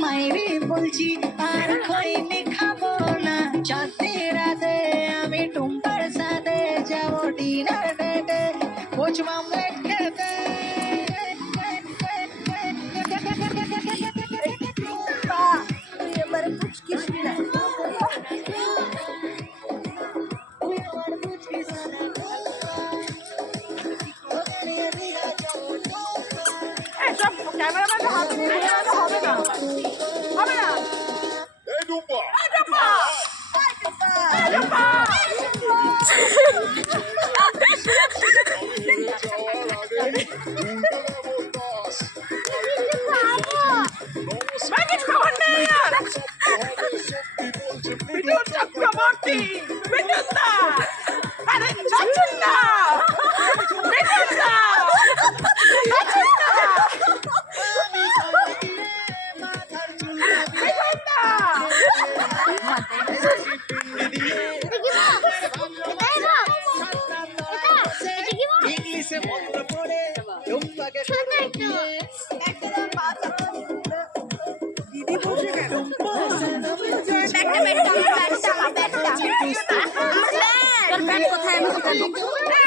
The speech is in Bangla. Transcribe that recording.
মাইরি বলছি আর খইনি খাবো না চাঁদনি রাতে আমি টুম্পার সাথে যাবো ডিনার ডেটে কোচ মামলেট খেতে এবারে পুচকিস না সব ক্যামেরাম্যান হাত দিয়ে হবে না হবে না এই ডুম্পা চক্রবর্তী আরে যাচ্ছেন না ইংলিশে মন্ত্র পড়ে টুম্পাকে দিদি বসে কেন ব্যাগটা কোথায় আমি